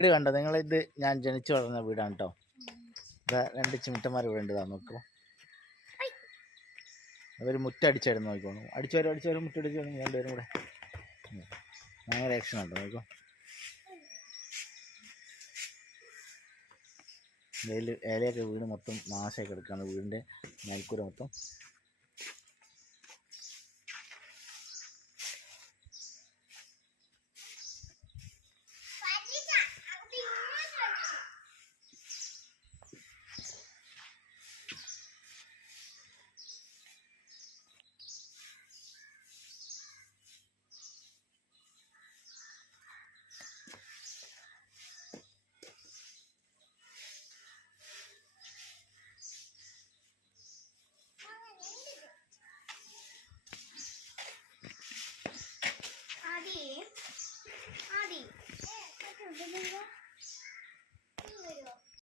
വീട് കണ്ടോ? നിങ്ങളിത് ഞാൻ ജനിച്ചു വളർന്ന വീടാണ് കേട്ടോ രണ്ട് ചിമിട്ടന്മാർ ഇവിടെ ഉണ്ട് ഇതാ നോക്കൂ. അവർ മുറ്റടിച്ചായിരുന്നു നോക്കിക്കോണു അടിച്ചു വരും അടിച്ചു വരും മുറ്റടിച്ചു വരും രണ്ടുപേരും കൂടെ. ഭയങ്കര ആക്ഷൻ ഉണ്ടോ നോക്കൂ. ഇലയിൽ ഇലയൊക്കെ വീട് മൊത്തം നാശമൊക്കെ എടുക്കുകയാണ് വീടിന്റെ മേൽക്കൂര മൊത്തം